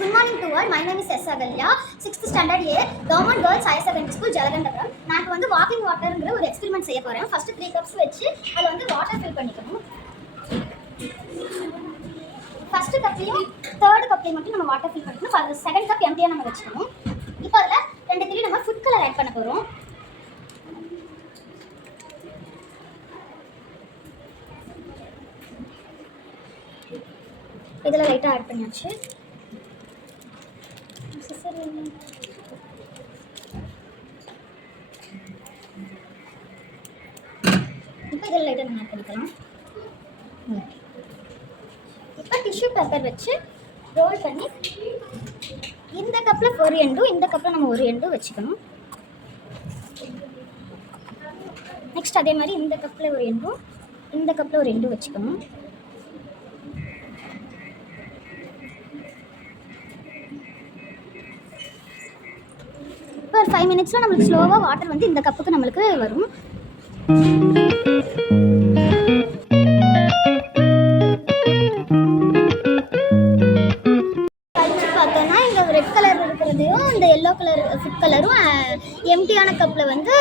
Good morning to all. My name is S. Agalya, 6th standard A, Government Girls Higher Secondary School, Jalagandapuram. நான் இப்போ வந்து walking வாட்டர்ங்கிற ஒரு experiment செய்ய போகிறேன். First 3 cups வச்சு அதில் வந்து வாட்டர் ஃபில் பண்ணிக்கணும். ஃபர்ஸ்ட் கப்லையும் தேர்ட் கப்லையும் மட்டும் நம்ம வாட்டர் ஃபில் பண்ணிக்கணும். செகண்ட் கப் எம்டியாக நம்ம வச்சுக்கணும். இப்போ அதில் 2 துளி நம்ம ஃபுட் கலர் ஆட் பண்ண போகிறோம். இதில் லைட்டாக ஆட் பண்ணியாச்சு. இப்போ இதில் லைட்டாக நம்ம ஆட் பண்ணிக்கலாம். இப்போ டிஷ்யூ பேப்பர் வச்சு ரோல் பண்ணி இந்த கப்பில் ஒரு எண்டு, இந்த கப்பில் நம்ம ஒரு எண்டு வச்சுக்கணும். நெக்ஸ்ட் அதே மாதிரி இந்த கப்பில் ஒரு எண்டும், இந்த கப்பில் ஒரு எண்டு வச்சுக்கணும். இப்போ ஒரு 5 மினிட்ஸில் நம்மளுக்கு ஸ்லோவாக வாட்டர் வந்து இந்த கப்புக்கு நம்மளுக்கு வரும். பார்த்தோன்னா இந்த ரெட் கலர் இருக்கிறதையும் இந்த எல்லோ கலர் ஃபுட் கலரும் எம்டியான கப்பில் வந்து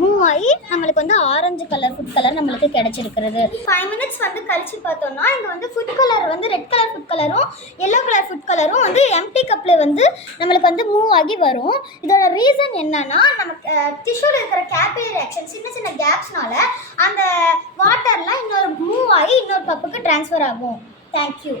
மூவ் ஆகி நம்மளுக்கு வந்து ஆரஞ்சு கலர் ஃபுட் கலர் நம்மளுக்கு கிடைச்சிருக்கிறது. 5 மினிட்ஸ் வந்து கழிச்சு பார்த்தோம்னா இங்கே வந்து ஃபுட் கலர் வந்து ரெட் கலர் ஃபுட் கலரும் எல்லோ கலர் ஃபுட் கலரும் வந்து எம்டி கப்பில் வந்து நம்மளுக்கு வந்து மூவ் ஆகி வரும். இதோட ரீசன் என்னன்னா நமக்கு டிஷ்யூவில் இருக்கிற கேபிலரி ரியாக்ஷன் சின்ன சின்ன கேப்ஸ்னால அந்த வாட்டர்லாம் இன்னொரு மூவ் ஆகி இன்னொரு கப்புக்கு ட்ரான்ஸ்ஃபர் ஆகும். தேங்க்யூ.